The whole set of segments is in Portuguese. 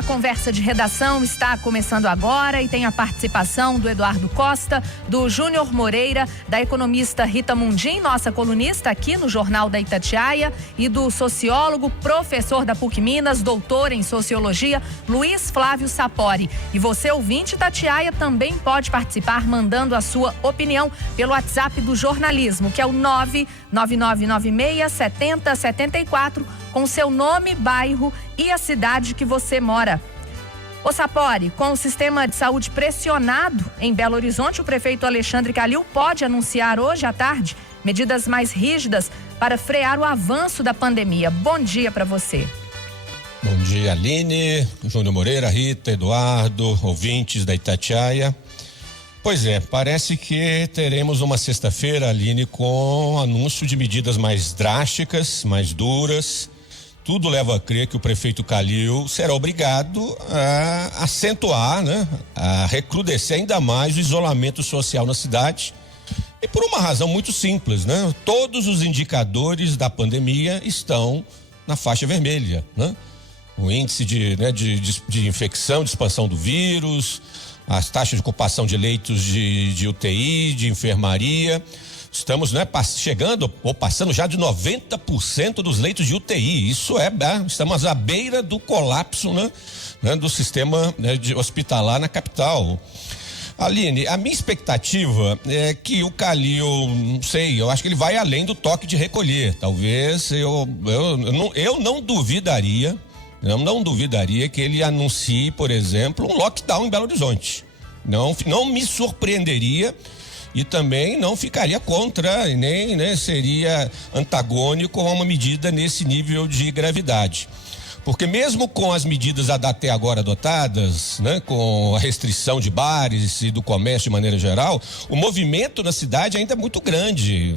A conversa de redação está começando agora e tem a participação do Eduardo Costa, do Júnior Moreira, da economista Rita Mundim, nossa colunista aqui no Jornal da Itatiaia, e do sociólogo, professor da PUC Minas, doutor em sociologia, Luiz Flávio Sapori. E você, ouvinte Itatiaia, também pode participar mandando a sua opinião pelo WhatsApp do jornalismo, que é o 999967074, com seu nome, bairro e a cidade que você mora. Ô Sapori, com o sistema de saúde pressionado em Belo Horizonte, o prefeito Alexandre Calil pode anunciar hoje à tarde medidas mais rígidas para frear o avanço da pandemia. Bom dia para você. Bom dia, Aline, Júnior Moreira, Rita, Eduardo, ouvintes da Itatiaia. Pois é, parece que teremos uma sexta-feira, Aline, com anúncio de medidas mais drásticas, mais duras. Tudo leva a crer que o prefeito Calil será obrigado a acentuar, né, a recrudescer ainda mais o isolamento social na cidade. E por uma razão muito simples, né? Todos os indicadores da pandemia estão na faixa vermelha, né? O índice de infecção, de expansão do vírus, as taxas de ocupação de leitos de UTI, de enfermaria. Estamos, chegando ou passando já de 90% dos leitos de UTI. Isso estamos à beira do colapso, do sistema de hospitalar na capital. Aline, a minha expectativa é que o Calil, não sei, eu acho que ele vai além do toque de recolher. Talvez eu não duvidaria que ele anuncie, por exemplo, um lockdown em Belo Horizonte. Não me surpreenderia. E também não ficaria contra, nem seria antagônico a uma medida nesse nível de gravidade. Porque mesmo com as medidas até agora adotadas, com a restrição de bares e do comércio de maneira geral, o movimento na cidade ainda é muito grande.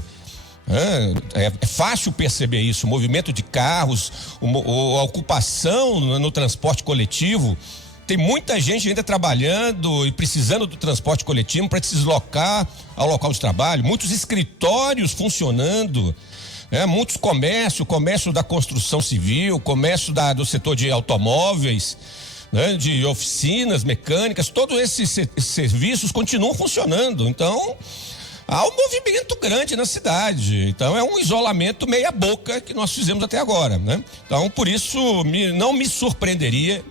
É fácil perceber isso, o movimento de carros, a ocupação no transporte coletivo. Tem muita gente ainda trabalhando e precisando do transporte coletivo para se deslocar ao local de trabalho, muitos escritórios funcionando, muitos comércio da construção civil, comércio do setor de automóveis, de oficinas mecânicas, todos esses serviços continuam funcionando. Então, há um movimento grande na cidade. Então, é um isolamento meia boca que nós fizemos até agora, Então, por isso, não me surpreenderia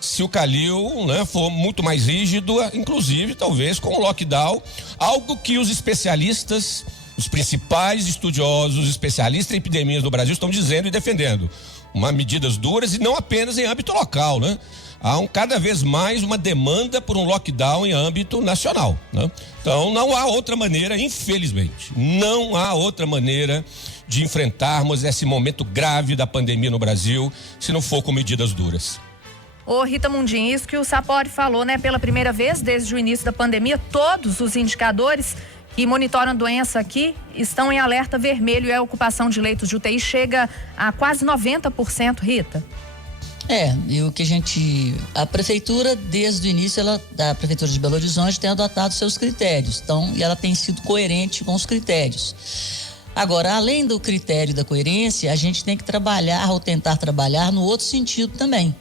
se o Calil, for muito mais rígido, inclusive, talvez, com o lockdown, algo que os especialistas, os principais estudiosos, especialistas em epidemias do Brasil estão dizendo e defendendo. Medidas duras e não apenas em âmbito local, Há cada vez mais uma demanda por um lockdown em âmbito nacional, Então, não há outra maneira, infelizmente, não há outra maneira de enfrentarmos esse momento grave da pandemia no Brasil, se não for com medidas duras. Ô Rita Mundim, isso que o Sapori falou, pela primeira vez desde o início da pandemia, todos os indicadores que monitoram a doença aqui estão em alerta vermelho e a ocupação de leitos de UTI chega a quase 90%, Rita. E o que a prefeitura, desde o início, a prefeitura de Belo Horizonte tem adotado seus critérios, e ela tem sido coerente com os critérios. Agora, além do critério da coerência, a gente tem que trabalhar ou tentar trabalhar no outro sentido também,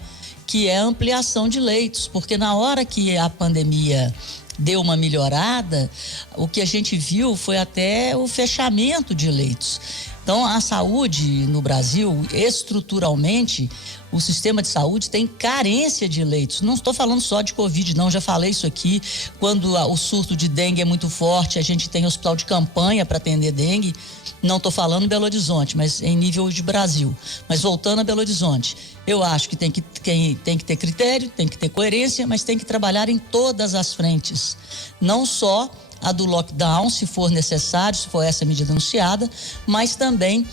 que é a ampliação de leitos, porque na hora que a pandemia deu uma melhorada, o que a gente viu foi até o fechamento de leitos. Então, a saúde no Brasil, estruturalmente, o sistema de saúde tem carência de leitos. Não estou falando só de Covid, não, já falei isso aqui. Quando o surto de dengue é muito forte, a gente tem hospital de campanha para atender dengue. Não estou falando em Belo Horizonte, mas em nível de Brasil. Mas voltando a Belo Horizonte, eu acho que tem que ter critério, tem que ter coerência, mas tem que trabalhar em todas as frentes. Não só a do lockdown, se for necessário, se for essa medida anunciada, mas também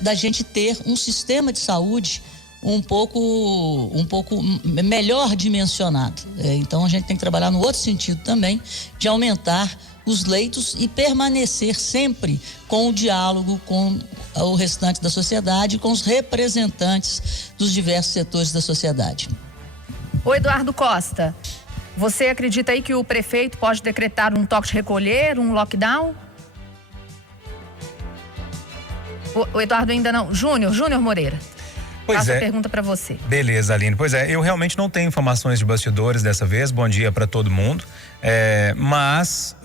da gente ter um sistema de saúde um pouco melhor dimensionado. Então, a gente tem que trabalhar no outro sentido também, de aumentar os leitos e permanecer sempre com o diálogo com o restante da sociedade, com os representantes dos diversos setores da sociedade. Ô Eduardo Costa, você acredita aí que o prefeito pode decretar um toque de recolher, um lockdown? O Eduardo ainda não. Júnior Moreira. Faço a pergunta para você. Beleza, Aline. Pois é, eu realmente não tenho informações de bastidores dessa vez. Bom dia para todo mundo. Mas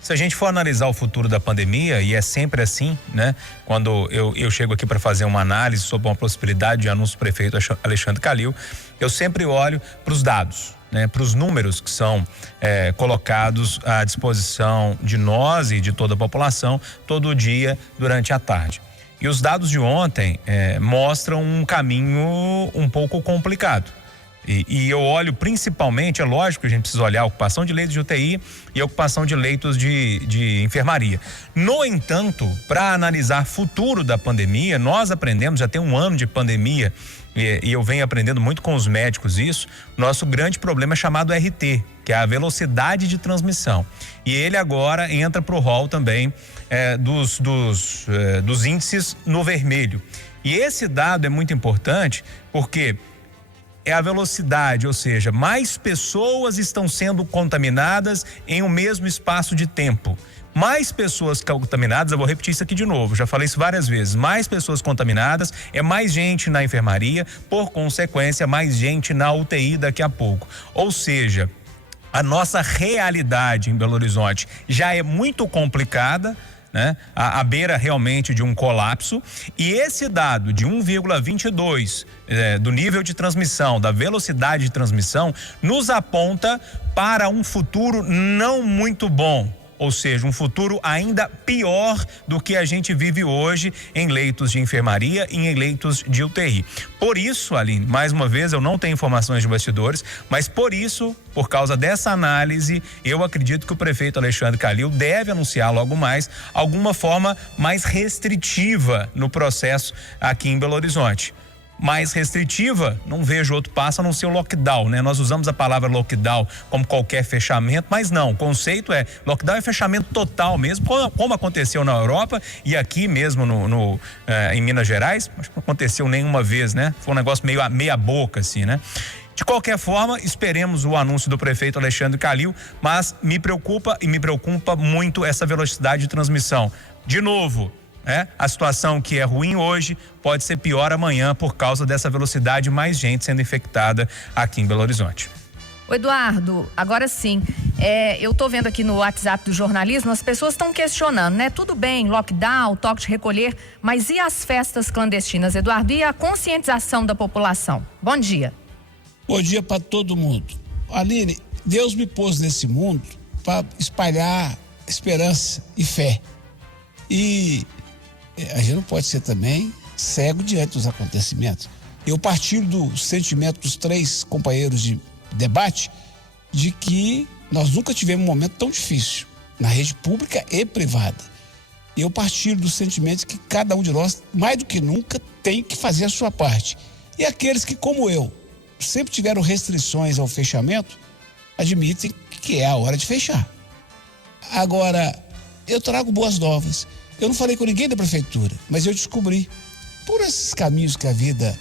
se a gente for analisar o futuro da pandemia, e é sempre assim, né? Quando eu chego aqui para fazer uma análise sobre uma possibilidade de anúncio do prefeito Alexandre Calil, eu sempre olho para os dados, né, para os números que são colocados à disposição de nós e de toda a população todo dia durante a tarde. E os dados de ontem mostram um caminho um pouco complicado. E eu olho principalmente, é lógico que a gente precisa olhar a ocupação de leitos de UTI e a ocupação de leitos de enfermaria. No entanto, para analisar futuro da pandemia, nós aprendemos, já tem um ano de pandemia, e eu venho aprendendo muito com os médicos isso, nosso grande problema é chamado RT, que é a velocidade de transmissão. E ele agora entra para o rol também dos índices no vermelho. E esse dado é muito importante porque é a velocidade, ou seja, mais pessoas estão sendo contaminadas em um mesmo espaço de tempo. Mais pessoas contaminadas, eu vou repetir isso aqui de novo, já falei isso várias vezes, mais pessoas contaminadas é mais gente na enfermaria, por consequência, mais gente na UTI daqui a pouco. Ou seja, a nossa realidade em Belo Horizonte já é muito complicada, né? À beira realmente de um colapso, e esse dado de 1,22 do nível de transmissão, da velocidade de transmissão, nos aponta para um futuro não muito bom. Ou seja, um futuro ainda pior do que a gente vive hoje em leitos de enfermaria e em leitos de UTI. Por isso, Aline, mais uma vez, eu não tenho informações de bastidores, mas por isso, por causa dessa análise, eu acredito que o prefeito Alexandre Calil deve anunciar logo mais alguma forma mais restritiva no processo aqui em Belo Horizonte. Mais restritiva, não vejo outro passo a não ser o lockdown, né? Nós usamos a palavra lockdown como qualquer fechamento, mas não, o conceito lockdown é fechamento total mesmo, como aconteceu na Europa e aqui mesmo em Minas Gerais, acho que não aconteceu nenhuma vez, né? Foi um negócio meio meia boca assim, né? De qualquer forma, esperemos o anúncio do prefeito Alexandre Calil, mas me preocupa muito essa velocidade de transmissão. De novo, a situação que é ruim hoje pode ser pior amanhã por causa dessa velocidade, mais gente sendo infectada aqui em Belo Horizonte. O Eduardo, agora sim, eu tô vendo aqui no WhatsApp do jornalismo, as pessoas estão questionando, né? Tudo bem, lockdown, toque de recolher, mas e as festas clandestinas, Eduardo? E a conscientização da população? Bom dia. Bom dia para todo mundo. Aline, Deus me pôs nesse mundo para espalhar esperança e fé. E a gente não pode ser também cego diante dos acontecimentos. Eu partilho do sentimento dos três companheiros de debate de que nós nunca tivemos um momento tão difícil na rede pública e privada. Eu partilho do sentimento que cada um de nós, mais do que nunca, tem que fazer a sua parte. E aqueles que, como eu, sempre tiveram restrições ao fechamento, admitem que é a hora de fechar. Agora, eu trago boas novas. Eu não falei com ninguém da prefeitura, mas eu descobri, por esses caminhos que a vida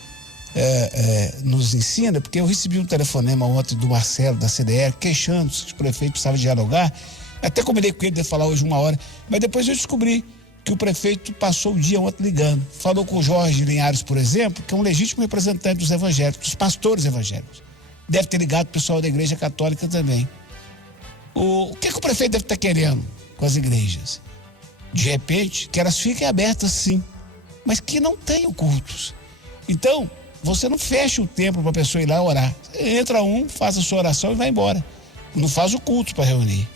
nos ensina, porque eu recebi um telefonema ontem do Marcelo, da CDE, queixando-se que o prefeito precisava dialogar. Até combinei com ele de falar hoje 1 hora, mas depois eu descobri que o prefeito passou o dia ontem ligando. Falou com o Jorge Linhares, por exemplo, que é um legítimo representante dos evangélicos, dos pastores evangélicos. Deve ter ligado o pessoal da Igreja Católica também. O que o prefeito deve estar querendo com as igrejas? De repente, que elas fiquem abertas sim, mas que não tenham cultos. Então, você não fecha o templo para a pessoa ir lá orar. Entra faz a sua oração e vai embora. Não faz o culto para reunir.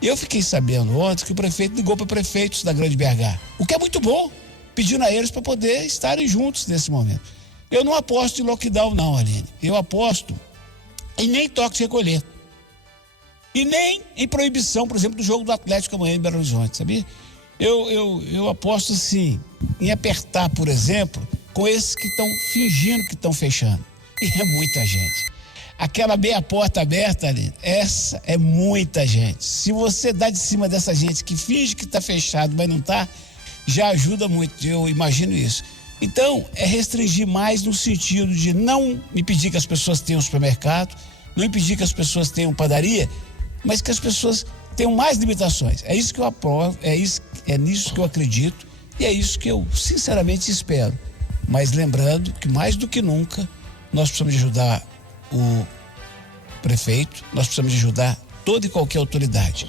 Eu fiquei sabendo ontem que o prefeito ligou para prefeitos da Grande BH, o que é muito bom, pedindo a eles para poder estarem juntos nesse momento. Eu não aposto em lockdown não, Aline. Eu aposto em nem toque de recolher. E nem em proibição, por exemplo, do jogo do Atlético amanhã em Belo Horizonte, sabia? Eu aposto sim em apertar, por exemplo, com esses que estão fingindo que estão fechando. E é muita gente. Aquela meia porta aberta ali, essa é muita gente. Se você dá de cima dessa gente que finge que está fechado, mas não está, já ajuda muito, eu imagino isso. Então, é restringir mais no sentido de não impedir que as pessoas tenham supermercado, não impedir que as pessoas tenham padaria, mas que as pessoas tenham mais limitações. É isso que eu aprovo, é nisso que eu acredito e é isso que eu sinceramente espero. Mas lembrando que mais do que nunca nós precisamos de ajudar o prefeito, nós precisamos de ajudar toda e qualquer autoridade.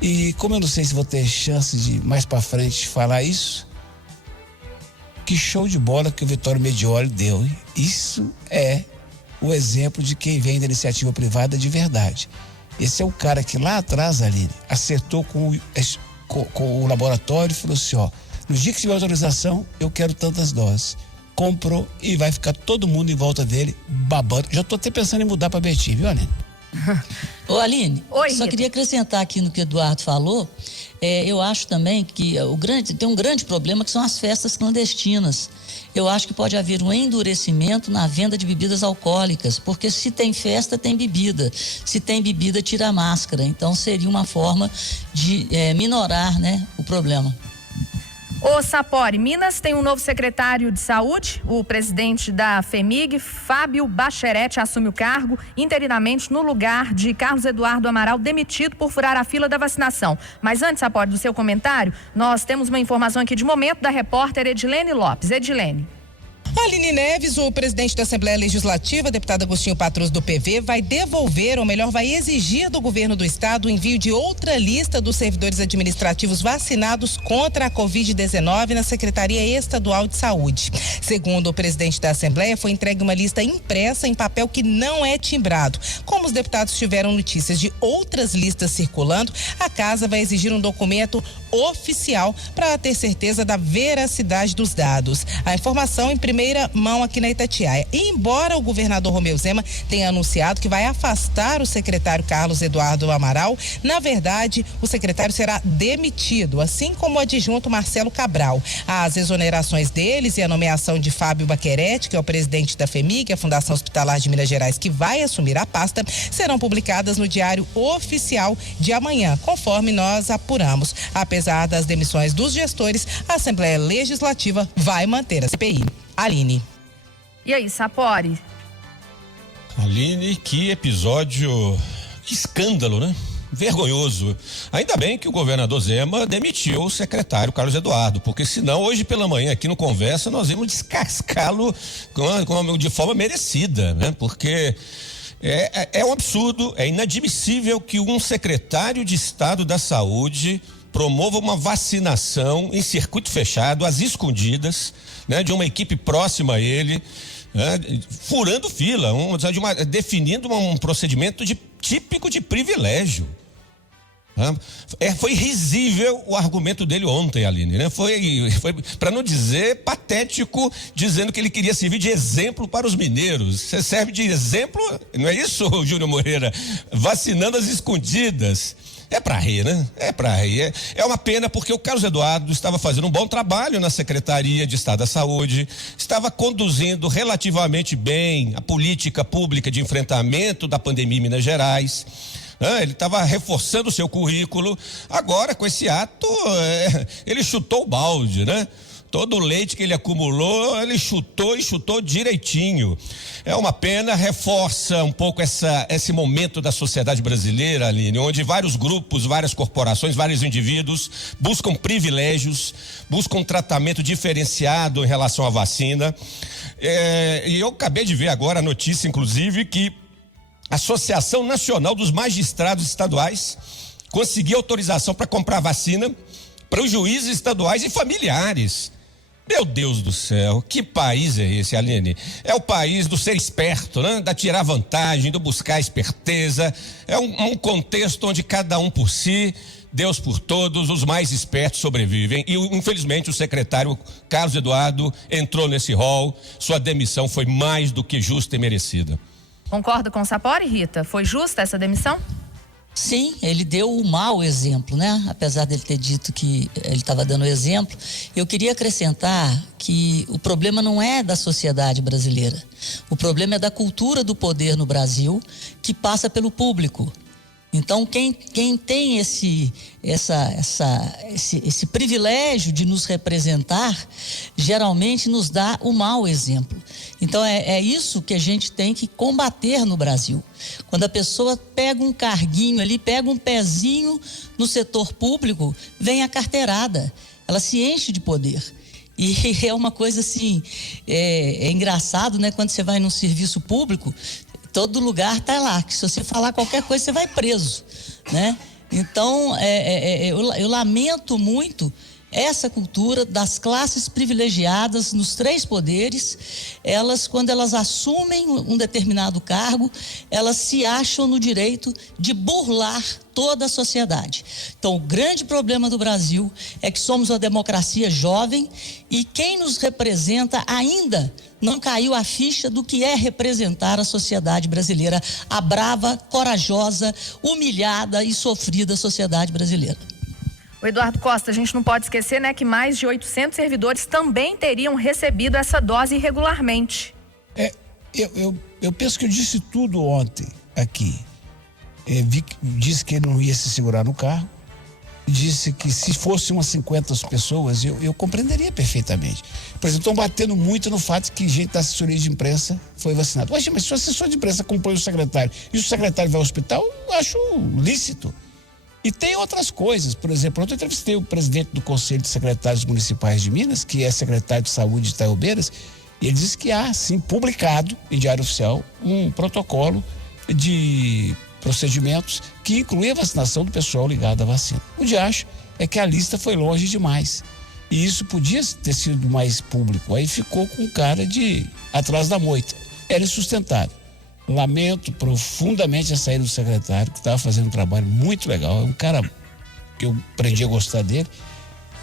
E como eu não sei se vou ter chance de mais para frente falar isso, que show de bola que o Vitório Medioli deu, hein? Isso é o exemplo de quem vem da iniciativa privada de verdade. Esse é o cara que lá atrás, Aline, acertou com o laboratório e falou assim, ó, no dia que tiver autorização, eu quero tantas doses. Comprou e vai ficar todo mundo em volta dele babando. Já tô até pensando em mudar para Betim, viu, Aline? Ô, Aline, Oi, só Rita. queria acrescentar aqui no que o Eduardo falou. Eu acho também que tem um grande problema que são as festas clandestinas. Eu acho que pode haver um endurecimento na venda de bebidas alcoólicas, porque se tem festa, tem bebida. Se tem bebida, tira a máscara. Então seria uma forma de minorar, né, o problema. Ô Sapori, Minas tem um novo secretário de saúde, o presidente da FEMIG, Fábio Bacherete, assume o cargo interinamente no lugar de Carlos Eduardo Amaral, demitido por furar a fila da vacinação. Mas antes, Sapori, do seu comentário, nós temos uma informação aqui de momento da repórter Edilene Lopes. Edilene. Aline Neves, o presidente da Assembleia Legislativa, deputado Agostinho Patrus do PV, vai devolver, ou melhor, vai exigir do governo do estado o envio de outra lista dos servidores administrativos vacinados contra a Covid-19 na Secretaria Estadual de Saúde. Segundo o presidente da Assembleia, foi entregue uma lista impressa em papel que não é timbrado. Como os deputados tiveram notícias de outras listas circulando, a casa vai exigir um documento oficial para ter certeza da veracidade dos dados. A informação em primeira mão aqui na Itatiaia. E embora o governador Romeu Zema tenha anunciado que vai afastar o secretário Carlos Eduardo Amaral, na verdade, o secretário será demitido, assim como o adjunto Marcelo Cabral. As exonerações deles e a nomeação de Fábio Bacherete, que é o presidente da FEMIG, a Fundação Hospitalar de Minas Gerais, que vai assumir a pasta, serão publicadas no Diário Oficial de amanhã, conforme nós apuramos. Apesar das demissões dos gestores, a Assembleia Legislativa vai manter a CPI. Aline. E aí, Sapori? Aline, que episódio, que escândalo, né? Vergonhoso. Ainda bem que o governador Zema demitiu o secretário Carlos Eduardo, porque senão hoje pela manhã aqui no Conversa nós íamos descascá-lo de forma merecida, né? Porque é um absurdo, é inadmissível que um secretário de Estado da Saúde promova uma vacinação em circuito fechado, às escondidas, né, de uma equipe próxima a ele, né, furando fila, definindo um procedimento típico de privilégio. Foi risível o argumento dele ontem, Aline, né? Foi para não dizer patético, dizendo que ele queria servir de exemplo para os mineiros. Você serve de exemplo, não é isso, Júnior Moreira? Vacinando às escondidas. É pra rir, né? É pra rir. É uma pena porque o Carlos Eduardo estava fazendo um bom trabalho na Secretaria de Estado da Saúde, estava conduzindo relativamente bem a política pública de enfrentamento da pandemia em Minas Gerais. Ele estava reforçando o seu currículo. Agora, com esse ato, ele chutou o balde, né? Todo o leite que ele acumulou, ele chutou e chutou direitinho. É uma pena, reforça um pouco esse momento da sociedade brasileira, Aline, onde vários grupos, várias corporações, vários indivíduos buscam privilégios, buscam tratamento diferenciado em relação à vacina. E eu acabei de ver agora a notícia, inclusive, que a Associação Nacional dos Magistrados Estaduais conseguiu autorização para comprar vacina para os juízes estaduais e familiares. Meu Deus do céu, que país é esse, Aline? É o país do ser esperto, né? Da tirar vantagem, do buscar esperteza. É um contexto onde cada um por si, Deus por todos, os mais espertos sobrevivem. E infelizmente o secretário Carlos Eduardo entrou nesse rol. Sua demissão foi mais do que justa e merecida. Concorda com o Sapori, Rita? Foi justa essa demissão? Sim, ele deu o mau exemplo, né? Apesar dele ter dito que ele estava dando exemplo, eu queria acrescentar que o problema não é da sociedade brasileira. O problema é da cultura do poder no Brasil, que passa pelo público. Então, quem tem esse privilégio de nos representar, geralmente nos dá o mau exemplo. Então, é isso que a gente tem que combater no Brasil. Quando a pessoa pega um carguinho ali, pega um pezinho no setor público, vem a carteirada. Ela se enche de poder. E é uma coisa assim, é engraçado, né? Quando você vai num serviço público, todo lugar tá lá, que se você falar qualquer coisa, você vai preso, né? Então, eu lamento muito essa cultura das classes privilegiadas nos 3 poderes. Elas, quando elas assumem um determinado cargo, elas se acham no direito de burlar toda a sociedade. Então, o grande problema do Brasil é que somos uma democracia jovem e quem nos representa ainda não caiu a ficha do que é representar a sociedade brasileira, a brava, corajosa, humilhada e sofrida sociedade brasileira. O Eduardo Costa, a gente não pode esquecer, né, que mais de 800 servidores também teriam recebido essa dose irregularmente. Eu penso que eu disse tudo ontem aqui. Disse que ele não ia se segurar no carro. Disse que se fosse umas 50 pessoas, eu compreenderia perfeitamente. Por exemplo, estão batendo muito no fato que gente da assessoria de imprensa foi vacinado. Mas se o assessor de imprensa acompanha o secretário e o secretário vai ao hospital, eu acho lícito. E tem outras coisas, por exemplo, ontem eu entrevistei o presidente do Conselho de Secretários Municipais de Minas, que é secretário de Saúde de Itaobeiras, e ele disse que há, sim, publicado em Diário Oficial um protocolo de procedimentos que inclui a vacinação do pessoal ligado à vacina. O que eu acho é que a lista foi longe demais. E isso podia ter sido mais público. Aí ficou com cara de atrás da moita. Era insustentável. Lamento profundamente a saída do secretário, que estava fazendo um trabalho muito legal. É um cara que eu aprendi a gostar dele.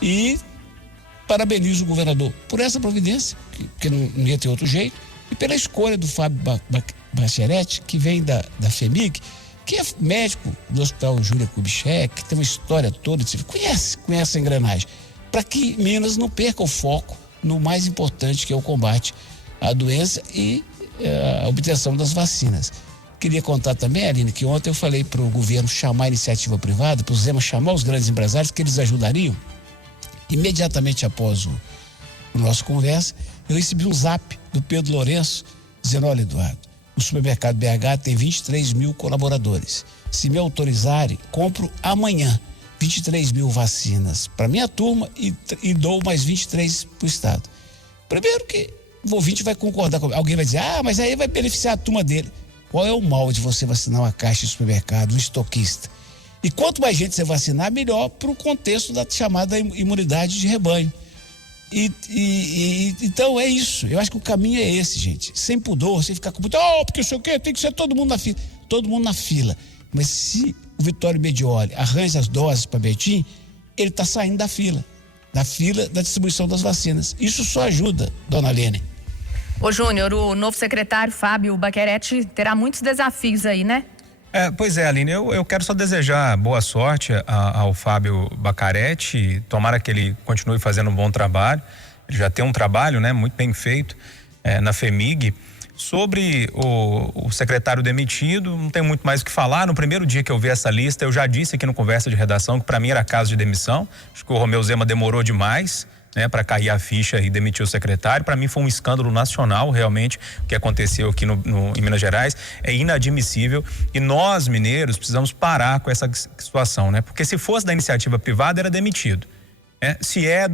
E parabenizo o governador por essa providência, que não ia ter outro jeito, e pela escolha do Fábio Bacheretti, que vem da FEMIG, que é médico do Hospital Júlia Kubitschek, que tem uma história toda, conhece a engrenagem, para que Minas não perca o foco no mais importante, que é o combate à doença e a obtenção das vacinas. Queria contar também, Aline, que ontem eu falei para o governo chamar a iniciativa privada, para o Zema chamar os grandes empresários, que eles ajudariam. Imediatamente após o nosso conversa, eu recebi um zap do Pedro Lourenço, dizendo: olha, Eduardo, o supermercado BH tem 23 mil colaboradores. Se me autorizarem, compro amanhã 23 mil vacinas para minha turma e dou mais 23 para o Estado. Primeiro que o ouvinte vai concordar comigo. Alguém vai dizer: mas aí vai beneficiar a turma dele. Qual é o mal de você vacinar uma caixa de supermercado, um estoquista? E quanto mais gente você vacinar, melhor para o contexto da chamada imunidade de rebanho. Então é isso. Eu acho que o caminho é esse, gente. Sem pudor, sem ficar com muito, porque isso aqui tem que ser todo mundo na fila. Todo mundo na fila. Mas se o Vitório Medioli arranja as doses para Betim, ele está saindo da fila da distribuição das vacinas. Isso só ajuda, dona Lene. Ô Júnior, o novo secretário Fábio Bacheretti terá muitos desafios aí, né? Pois é, Aline, eu quero só desejar boa sorte ao Fábio Bacheretti, tomara que ele continue fazendo um bom trabalho. Ele já tem um trabalho, né, muito bem feito na FEMIG. Sobre o secretário demitido, não tem muito mais o que falar. No primeiro dia que eu vi essa lista, eu já disse aqui no Conversa de Redação que para mim era caso de demissão. Acho que o Romeu Zema demorou demais, né, para cair a ficha e demitir o secretário. Para mim foi um escândalo nacional, realmente, o que aconteceu aqui em Minas Gerais. É inadmissível e nós, mineiros, precisamos parar com essa situação, né? Porque se fosse da iniciativa privada, era demitido. Se é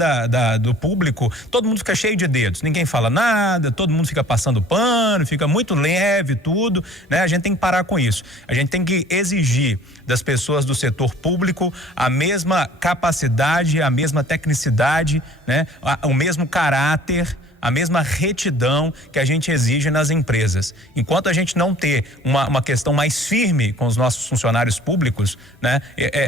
do público, todo mundo fica cheio de dedos, ninguém fala nada, todo mundo fica passando pano, fica muito leve tudo, né? A gente tem que parar com isso. A gente tem que exigir das pessoas do setor público a mesma capacidade, a mesma tecnicidade, né? O mesmo caráter, a mesma retidão que a gente exige nas empresas. Enquanto a gente não ter uma questão mais firme com os nossos funcionários públicos, né?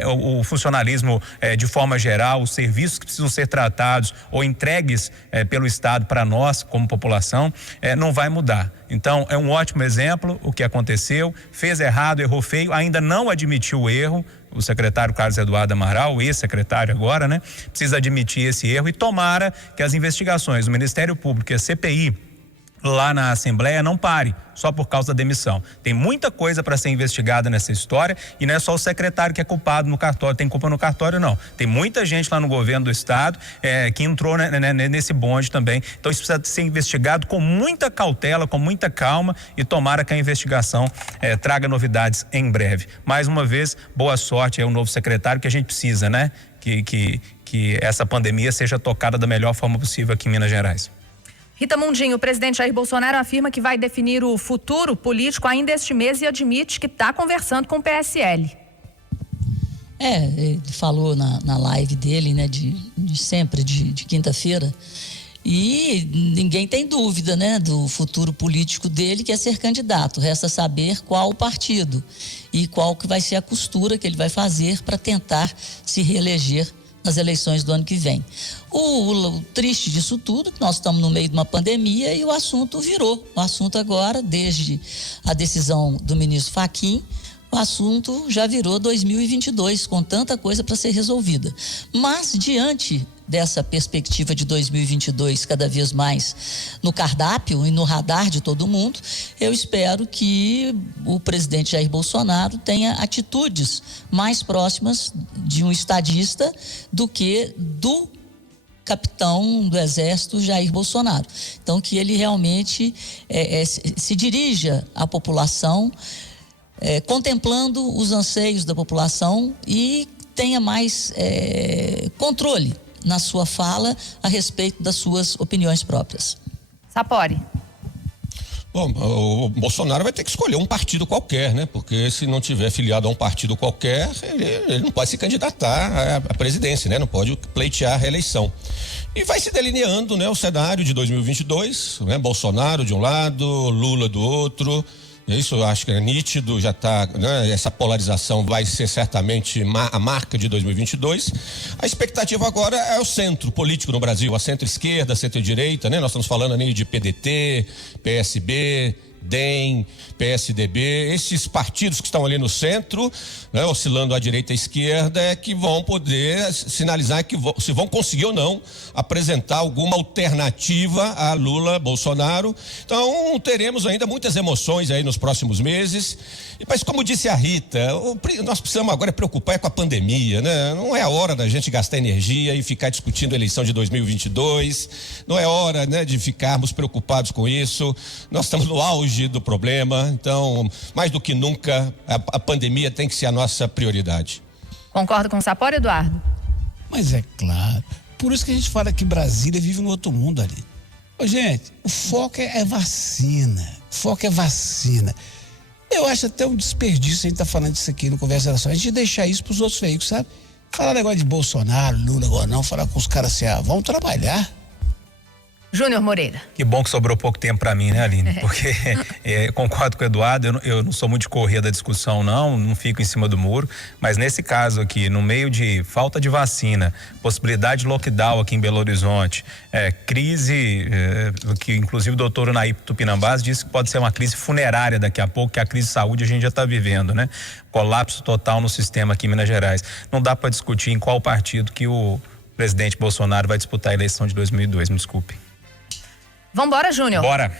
O funcionalismo de forma geral, os serviços que precisam ser tratados ou entregues pelo Estado para nós como população, não vai mudar. Então é um ótimo exemplo o que aconteceu, fez errado, errou feio, ainda não admitiu o erro. O secretário Carlos Eduardo Amaral, ex-secretário agora, né? Precisa admitir esse erro e tomara que as investigações do Ministério Público e a CPI lá na Assembleia não pare só por causa da demissão. Tem muita coisa para ser investigada nessa história e não é só o secretário que é culpado no cartório, tem culpa no cartório não. Tem muita gente lá no governo do estado que entrou nesse bonde também. Então isso precisa ser investigado com muita cautela, com muita calma e tomara que a investigação traga novidades em breve. Mais uma vez, boa sorte ao novo secretário que a gente precisa, né? Que que essa pandemia seja tocada da melhor forma possível aqui em Minas Gerais. Rita Mundinho, o presidente Jair Bolsonaro afirma que vai definir o futuro político ainda este mês e admite que está conversando com o PSL. Ele falou na live dele, né, de sempre, de quinta-feira, e ninguém tem dúvida, né, do futuro político dele, que é ser candidato. Resta saber qual o partido e qual que vai ser a costura que ele vai fazer para tentar se reeleger nas eleições do ano que vem. O triste disso tudo, que nós estamos no meio de uma pandemia e o assunto virou. O assunto agora, desde a decisão do ministro Fachin, o assunto já virou 2022, com tanta coisa para ser resolvida. Mas, diante dessa perspectiva de 2022 cada vez mais no cardápio e no radar de todo mundo, eu espero que o presidente Jair Bolsonaro tenha atitudes mais próximas de um estadista do que do capitão do Exército Jair Bolsonaro. Então, que ele realmente se dirija à população, contemplando os anseios da população e tenha mais controle na sua fala a respeito das suas opiniões próprias. Sapori. Bom, o Bolsonaro vai ter que escolher um partido qualquer, né? Porque se não tiver filiado a um partido qualquer, ele não pode se candidatar à presidência, né? Não pode pleitear a reeleição. E vai se delineando, né, o cenário de 2022, né? Bolsonaro de um lado, Lula do outro. Isso eu acho que é nítido, já está, né? Essa polarização vai ser certamente a marca de 2022. A expectativa agora é o centro político no Brasil, a centro-esquerda, a centro-direita, né? Nós estamos falando ali de PDT, PSB, DEM, PSDB, esses partidos que estão ali no centro, né, oscilando à direita e à esquerda, que vão poder sinalizar se vão conseguir ou não apresentar alguma alternativa a Lula, Bolsonaro. Então teremos ainda muitas emoções aí nos próximos meses. Mas como disse a Rita, nós precisamos agora preocupar com a pandemia, né? Não é a hora da gente gastar energia e ficar discutindo a eleição de 2022, não é hora, né, de ficarmos preocupados com isso. Nós estamos no auge do problema, então mais do que nunca a pandemia tem que ser a nossa prioridade. Concordo com o Sapori, Eduardo? Mas é claro, por isso que a gente fala que Brasília vive no outro mundo ali. Ô, gente, o foco é vacina, o foco é vacina. Eu acho até um desperdício a gente tá falando disso aqui no Conversa da Nação, a gente deixar isso pros outros veículos, sabe? Falar negócio de Bolsonaro, Lula, agora não, falar com os caras assim, vamos trabalhar. Júnior Moreira. Que bom que sobrou pouco tempo para mim, né, Aline? Porque concordo com o Eduardo, eu não sou muito de correr da discussão, não fico em cima do muro, mas nesse caso aqui, no meio de falta de vacina, possibilidade de lockdown aqui em Belo Horizonte, crise, que inclusive o doutor Unaí Tupinambás disse que pode ser uma crise funerária daqui a pouco, que a crise de saúde a gente já está vivendo, né? Colapso total no sistema aqui em Minas Gerais. Não dá para discutir em qual partido que o presidente Bolsonaro vai disputar a eleição de 2002, me desculpe. Vambora, Júnior. Bora.